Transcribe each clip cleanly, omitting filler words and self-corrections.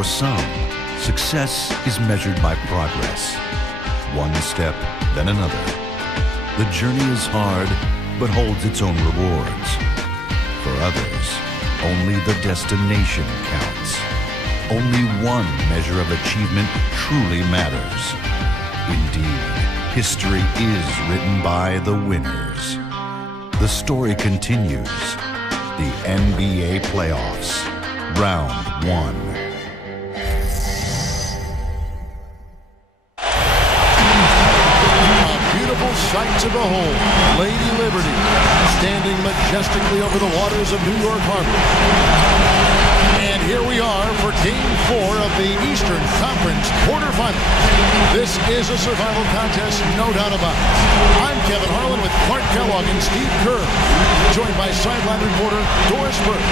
For some, success is measured by progress. One step, then another. The journey is hard, but holds its own rewards. For others, only the destination counts. Only one measure of achievement truly matters. Indeed, history is written by the winners. The story continues. The NBA Playoffs, Round 1. Sight to behold, Lady Liberty standing majestically over the waters of New York Harbor. And here we are for Game 4 of the Eastern Conference quarterfinals. This is a survival contest, no doubt about it. I'm Kevin Harlan with Clark Kellogg and Steve Kerr, joined by sideline reporter Doris Burke.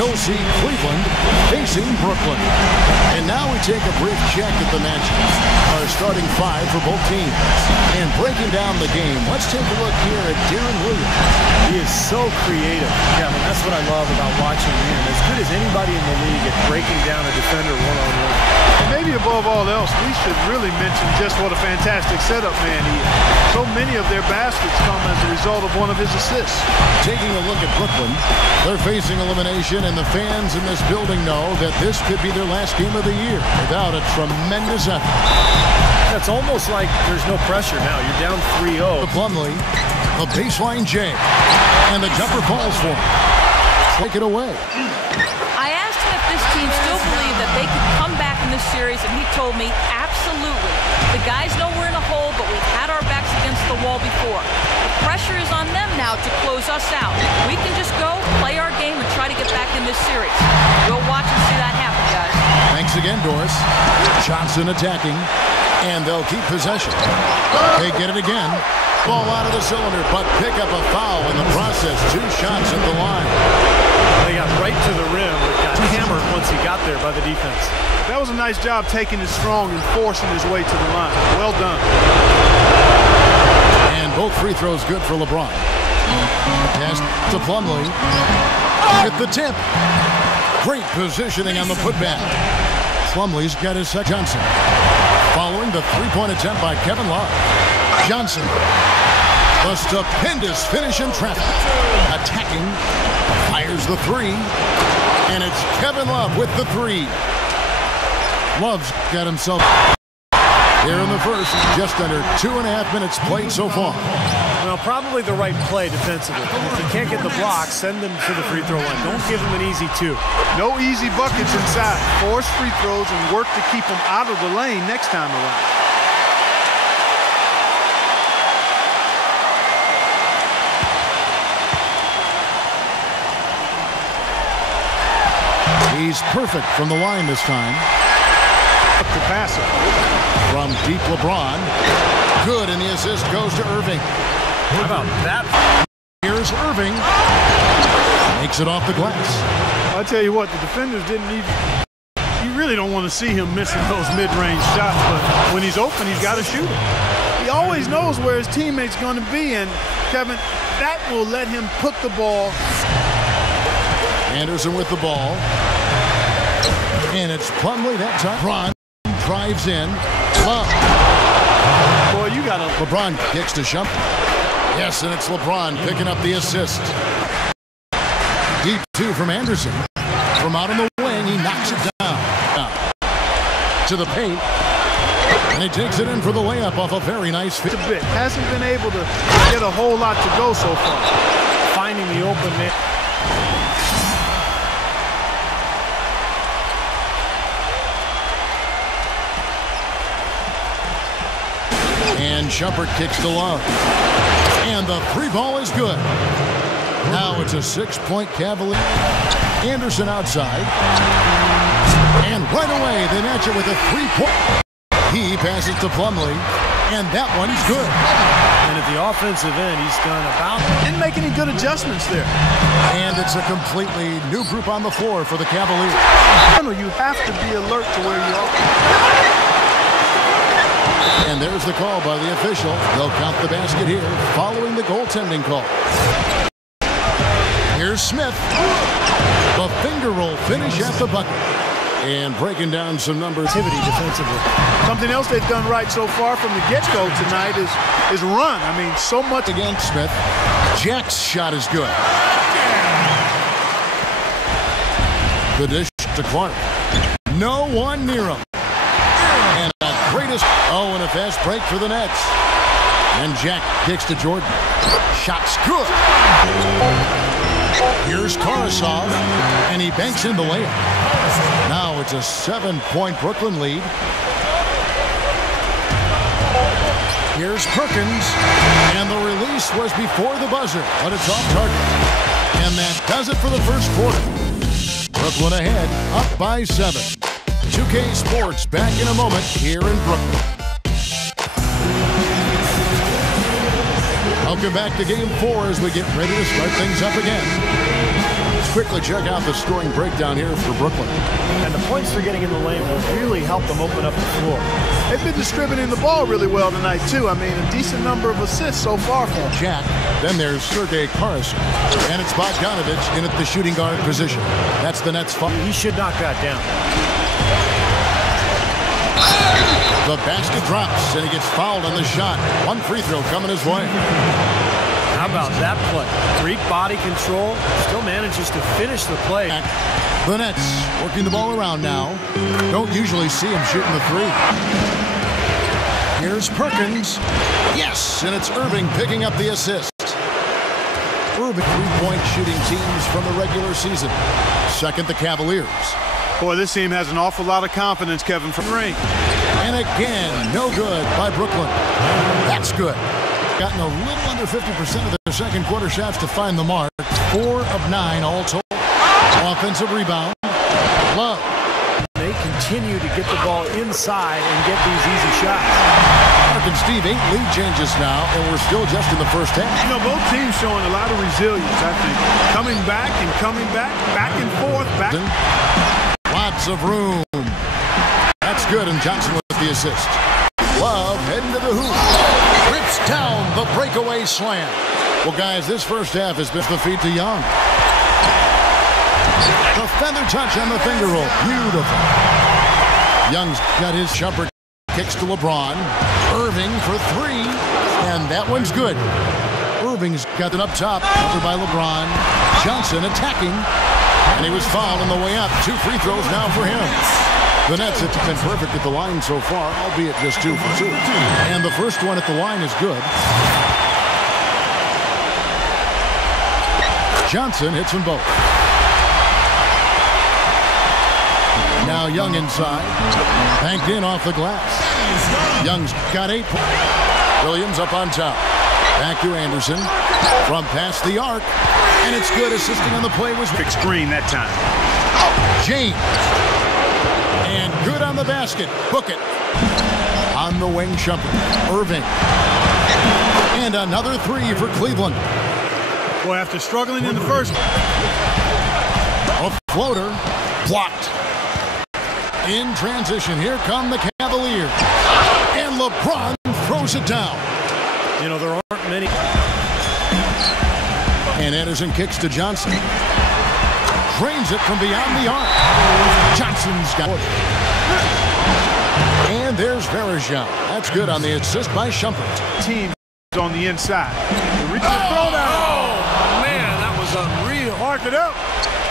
We'll see Cleveland facing Brooklyn. And now we take a brief check at the matchups. Our starting five for both teams. And breaking down the game, let's take a look here at Darren Williams. He is so creative, Kevin. That's what I love about watching him. As good as anybody in the league at breaking down a defender one-on-one. And maybe above all else, we should really mention just what a fantastic setup man he is. So many of their baskets come as a result of one of his assists. Taking a look at Brooklyn, they're facing elimination, and the fans in this building know that this could be their last game of the year without a tremendous effort. It's almost like there's no pressure now. You're down 3-0. Plumlee, the baseline J, and the jumper falls for him. Take it away. I asked him if this team still believed that they could come back in this series, and he told me absolutely. The guys know we're in a hole, but we've had our backs against the wall before. The pressure is on them now to close us out. We can just go, play our game, and try to get back in this series. We'll watch and see that happen, guys. Thanks again, Doris. Johnson attacking, and they'll keep possession. They get it again. Ball out of the cylinder, but pick up a foul in the process. 2 shots at the line. They got right to the rim, but got hammered once he got there by the defense. That was a nice job taking it strong and forcing his way to the line. Well done. And both free throws good for LeBron. Pass to Plumlee. With the tip. Great positioning on the putback. Plumlee's got his second. Johnson. Following the three-point attempt by Kevin Love. Johnson. A stupendous finish in traffic. Attacking. Fires the three. And it's Kevin Love with the three. Love's got himself here in the first. Just under 2.5 minutes played so far. Well, probably the right play defensively. If you can't get the block, send them to the free throw line. Don't give them an easy 2. No easy buckets inside. Force free throws and work to keep them out of the lane next time around. He's perfect from the line this time. Up to pass it. From deep LeBron. Good, and the assist goes to Irving. How about that? Here's Irving. Makes it off the glass. I'll tell you what, the defenders didn't even... You really don't want to see him missing those mid-range shots, but when he's open, he's got to shoot it. He always knows where his teammate's going to be, and Kevin, that will let him put the ball. Anderson with the ball. And it's Plumlee that time. LeBron drives in. Love. Boy, you got to... LeBron kicks to Shump. Yes, and it's LeBron picking up the assist. Deep 2 from Anderson. From out on the wing, he knocks it down. To the paint. And he takes it in for the layup off a very nice fit. A bit. Hasn't been able to get a whole lot to go so far. Finding the open man. And Shumpert kicks to Love. And the 3 ball is good. Now it's a 6-point Cavalier. Anderson outside. And right away they match it with a 3-point. He passes to Plumlee. And that one's good. And at the offensive end, he's done about... Didn't make any good adjustments there. And it's a completely new group on the floor for the Cavaliers. You have to be alert to where you are. And there's the call by the official. They'll count the basket here following the goaltending call. Here's Smith. The finger roll finish at the bucket. And breaking down some numbers. Defensively. Something else they've done right so far from the get-go tonight is run. I mean, so much Against Smith. Jack's shot is good. The dish to Clark. No one near him. And a greatest. Oh, and a fast break for the Nets. And Jack kicks to Jordan. Shot's good. Here's Karasov, and he banks in the layup. Now it's a 7-point Brooklyn lead. Here's Perkins, and the release was before the buzzer, but it's off target. And that does it for the first quarter. Brooklyn ahead, up by 7. 2K Sports back in a moment here in Brooklyn. Welcome back to Game 4 as we get ready to start things up again. Let's quickly check out the scoring breakdown here for Brooklyn. And the points they're getting in the lane will really help them open up the floor. They've been distributing the ball really well tonight, too. I mean, a decent number of assists so far for them. Jack. Then there's Sergei Karasov. And it's Bogdanovich in at the shooting guard position. That's the Nets' fault. He should knock that down. The basket drops, and he gets fouled on the shot. One free throw coming his way. How about that play? Great body control. Still manages to finish the play. The Nets working the ball around now. Don't usually see him shooting the three. Here's Perkins. Yes, and it's Irving picking up the assist. Irving, three-point shooting teams from the regular season. Second, the Cavaliers. Boy, this team has an awful lot of confidence, Kevin, from the ring. And again, no good by Brooklyn. That's good. Gotten a little under 50% of their second quarter shots to find the mark. 4 of 9 all told. Offensive rebound. Love. They continue to get the ball inside and get these easy shots. Mark and Steve, 8 lead changes now, and we're still just in the first half. You know, both teams showing a lot of resilience, I think. Coming back and coming back and forth, back. Lots of room. That's good, and Johnson with the assist. Love heading to the hoop. Rips down the breakaway slam. Well, guys, this first half has been the feet to Young. The feather touch on the finger roll. Beautiful. Young's got his jumper. Kicks to LeBron. Irving for 3. And that one's good. Irving's got it up top. Covered by LeBron. Johnson attacking. And he was fouled on the way up. 2 free throws now for him. The Nets have been perfect at the line so far, albeit just 2 for 2. And the first one at the line is good. Johnson hits them both. Now Young inside. Banked in off the glass. Young's got 8 points. Williams up on top. Back to Anderson. From past the arc. And it's good. Assisting on the play was Big screen that time. James. And good on the basket. Book it. On the wing, Shumpert. Irving. And another 3 for Cleveland. Boy, after struggling in the first. A floater. Blocked. In transition, here come the Cavaliers. And LeBron throws it down. You know, there aren't many. And Anderson kicks to Johnson. Drains it from beyond the arc. Johnson's got it. And there's Verejao. That's good on the assist by Shumpert. Team on the inside. The throw down. Oh, man, that was unreal. Mark it up.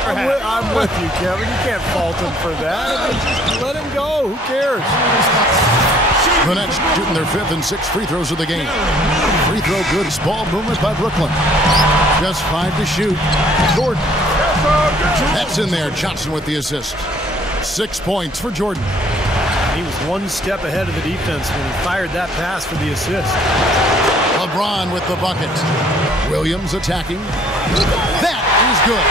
I'm with you, Kevin. You can't fault him for that. Just let him go. Who cares? The Nets shooting their 5th and 6th free throws of the game. Free throw good. Ball movement by Brooklyn. Just 5 to shoot. Jordan. That's in there. Johnson with the assist. 6 points for Jordan. He was 1 step ahead of the defense when he fired that pass for the assist. LeBron with the bucket. Williams attacking. That is good.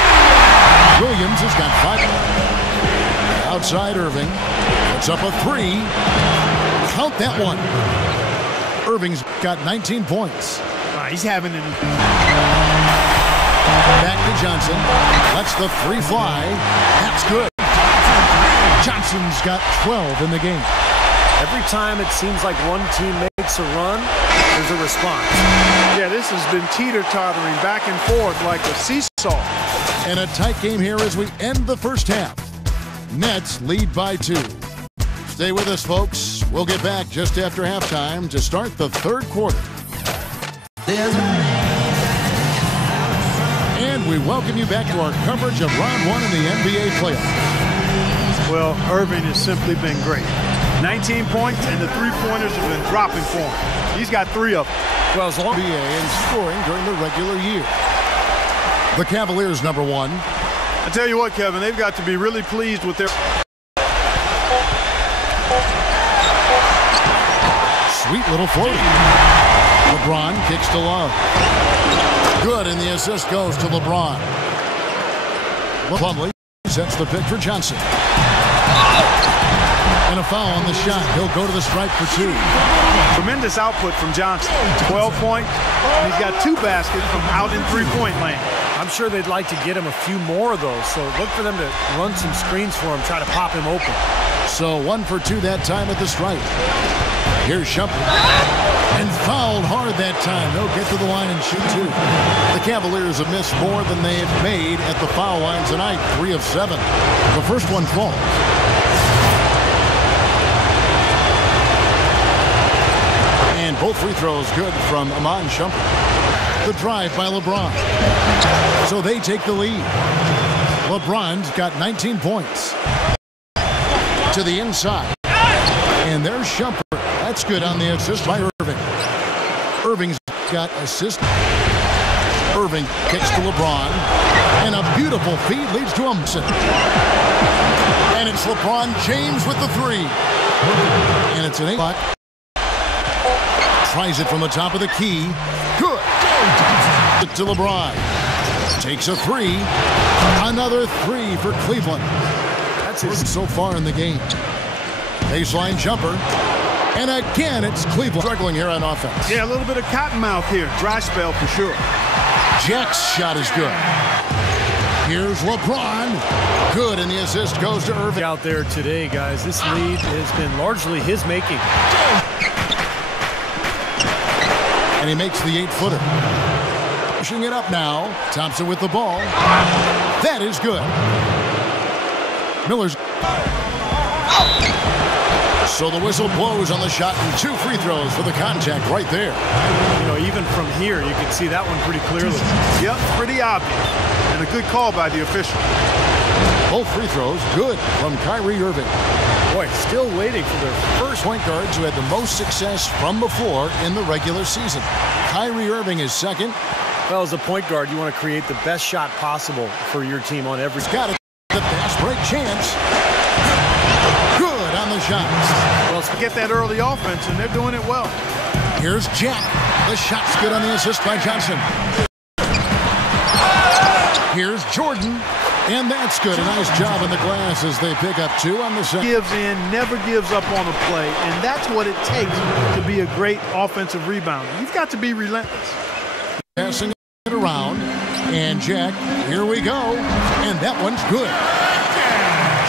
Williams has got 5. Outside Irving. Puts up a 3. Count that one. Irving's got 19 points. He's having an... Back to Johnson. Lets the 3 fly. That's good. Johnson's got 12 in the game. Every time it seems like one team makes a run, there's a response. Yeah, this has been teeter-tottering back and forth like a seesaw. And a tight game here as we end the first half. Nets lead by 2. Stay with us, folks. We'll get back just after halftime to start the third quarter. And we welcome you back to our coverage of round 1 in the NBA playoffs. Well, Irving has simply been great. 19 points, and the three-pointers have been dropping for him. He's got 3 of them. Well, as long as NBA in scoring during the regular year. The Cavaliers, number 1. I tell you what, Kevin, they've got to be really pleased with their... Sweet little floater. LeBron kicks to Love. Good, and the assist goes to LeBron. Plumlee sets the pick for Johnson. And a foul on the shot. He'll go to the stripe for 2. Tremendous output from Johnson. 12 points, and he's got 2 baskets from out in three-point land. I'm sure they'd like to get him a few more of those, so look for them to run some screens for him, try to pop him open. So 1 for 2 that time at the stripe. Here's Shumpert. And fouled hard that time. They'll get to the line and shoot 2. The Cavaliers have missed more than they have made at the foul line tonight. 3 of 7. The first one falls. And both free throws good from Iman Shumpert. The drive by LeBron. So they take the lead. LeBron's got 19 points. To the inside. And there's Shumpert. That's good on the assist by Irving. Irving's got assist. Irving kicks to LeBron. And a beautiful feed leads to Thompson. And it's LeBron James with the 3. And it's an 8-block. Tries it from the top of the key. Good. To LeBron. Takes a 3. Another 3 for Cleveland. That's it so far in the game. Baseline jumper. And again, it's Cleveland struggling here on offense. Yeah, a little bit of cottonmouth here. Dry spell for sure. Jack's shot is good. Here's LeBron. Good, and the assist goes to Irving. Out there today, guys. This lead has been largely his making. And he makes the 8-footer. Pushing it up now. Thompson with the ball. That is good. Miller's. So the whistle blows on the shot and 2 free throws for the contact right there. You know, even from here, you can see that one pretty clearly. Yep, pretty obvious. And a good call by the official. Both free throws good from Kyrie Irving. Boy, still waiting for their first point guards who had the most success from before in the regular season. Kyrie Irving is second. Well, as a point guard, you want to create the best shot possible for your team on every... He's got it. The fast break chance. Good on the shots. Well, let's get that early offense, and they're doing it well. Here's Jack. The shot's good on the assist by Johnson. Here's Jordan. And that's good. A nice job in the glass as they pick up 2 on the second. Gives in, never gives up on a play, and that's what it takes to be a great offensive rebounder. You've got to be relentless. Passing it around. And Jack, here we go. And that one's good.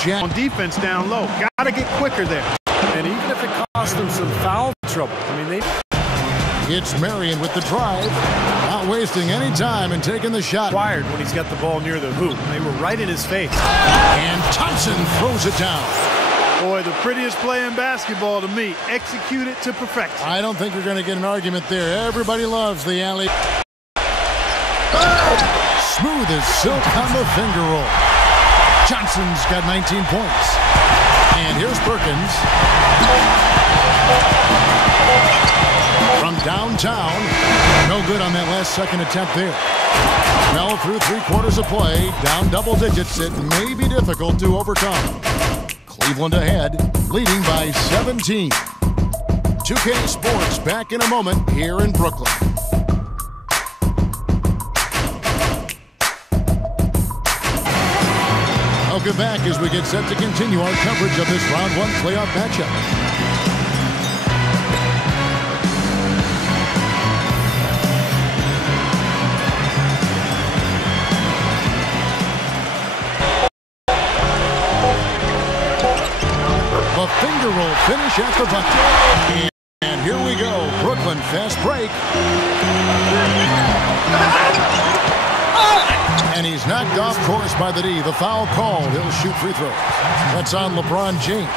Jack. On defense down low. Got to get quicker there. And even if it costs them some foul trouble, I mean, It's Marion with the drive. Not wasting any time and taking the shot. Wired when he's got the ball near the hoop. They were right in his face. And Thompson throws it down. Boy, the prettiest play in basketball to me. Execute it to perfection. I don't think you're going to get an argument there. Everybody loves the alley. Smooth as silk on the finger roll. Johnson's got 19 points. And here's Perkins. From downtown. No good on that last second attempt there. Well, through 3/4 of play, down double digits, it may be difficult to overcome. Cleveland ahead, leading by 17. 2K Sports back in a moment here in Brooklyn. Welcome back as we get set to continue our coverage of this round 1 playoff matchup. The finger roll finish at the bucket. And here we go. Brooklyn fast break. And he's knocked off course by the D. The foul called. He'll shoot free throws. That's on LeBron James.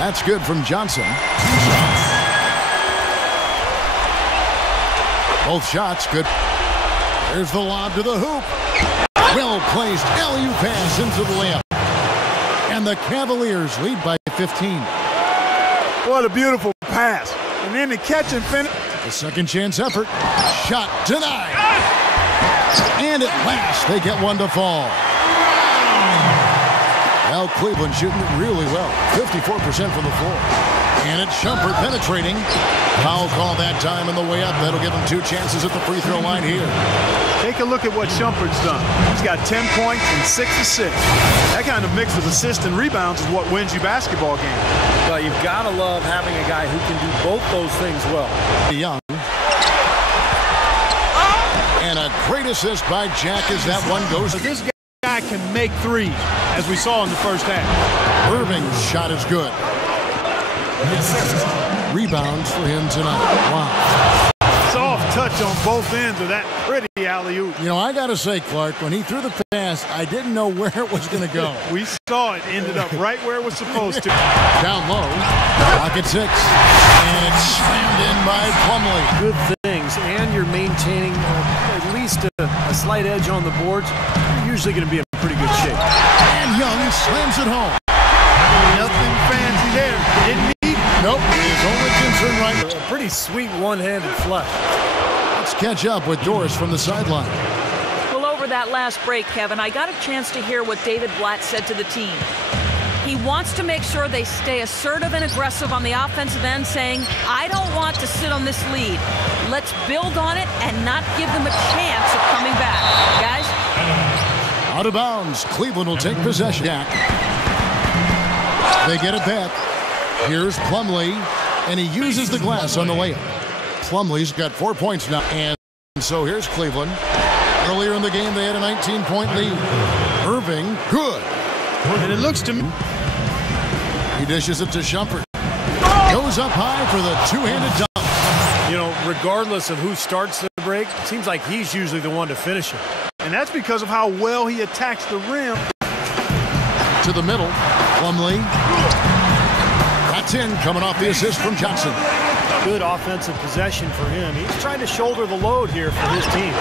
That's good from Johnson. Both shots good. There's the lob to the hoop. Well-placed alley-oop pass into the layup. And the Cavaliers lead by 15. What a beautiful pass. And then the catch and finish. The second chance effort. Shot denied. And at last they get one to fall. Well, Cleveland shooting it really well. 54% from the floor. And it's Shumpert penetrating. Foul call that time on the way up. That'll give him 2 chances at the free throw line here. Take a look at what Shumpert's done. He's got 10 points and 6 assists. That kind of mix of assists and rebounds is what wins you basketball games. Well, you've got to love having a guy who can do both those things well. Young. And a great assist by Jack as that one goes. This guy can make threes, as we saw in the first half. Irving's shot is good. Rebounds for him tonight. Wow. Soft touch on both ends of that pretty alley-oop. You know, I got to say, Clark, when he threw the pass, I didn't know where it was going to go. We saw it ended up right where it was supposed to. Down low. Pocket 6. And it's slammed in by Plumlee. Good things, and you're maintaining at least a slight edge on the boards. You're usually going to be in pretty good shape. And Young slams it home. Nothing fancy there. Didn't need. Nope. His only concern right. A pretty sweet one-handed flush. Let's catch up with Doris from the sideline. Well, over that last break, Kevin, I got a chance to hear what David Blatt said to the team. He wants to make sure they stay assertive and aggressive on the offensive end, saying, I don't want to sit on this lead. Let's build on it and not give them a chance of coming back. Guys? Out of bounds. Cleveland will take possession. They get it back. Here's Plumlee, and he uses the glass on the layup. Plumlee's got 4 points now, and so here's Cleveland. Earlier in the game, they had a 19-point lead. Irving, good. And it looks to me. He dishes it to Shumpert. Goes up high for the two-handed dunk. You know, regardless of who starts the break, it seems like he's usually the one to finish it. And that's because of how well he attacks the rim. To the middle, Plumlee. That's in, coming off the assist from Johnson. Good offensive possession for him. He's trying to shoulder the load here for his team.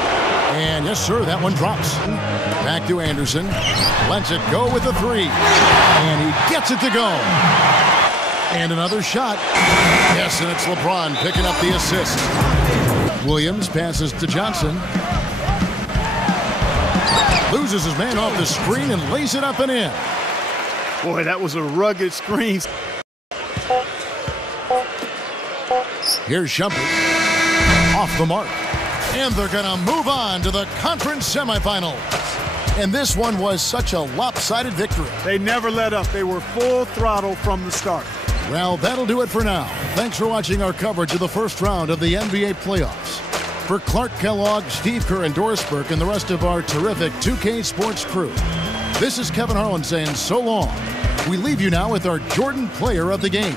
And yes, sir, that one drops. Back to Anderson. Lets it go with the 3. And he gets it to go. And another shot. Yes, and it's LeBron picking up the assist. Williams passes to Johnson. Loses his man off the screen and lays it up and in. Boy, that was a rugged screen. Here's Shumpert. Off the mark. And they're going to move on to the conference semifinals. And this one was such a lopsided victory. They never let up. They were full throttle from the start. Well, that'll do it for now. Thanks for watching our coverage of the first round of the NBA playoffs. For Clark Kellogg, Steve Kerr, and Doris Burke, and the rest of our terrific 2K Sports crew, this is Kevin Harlan saying so long. We leave you now with our Jordan Player of the Game.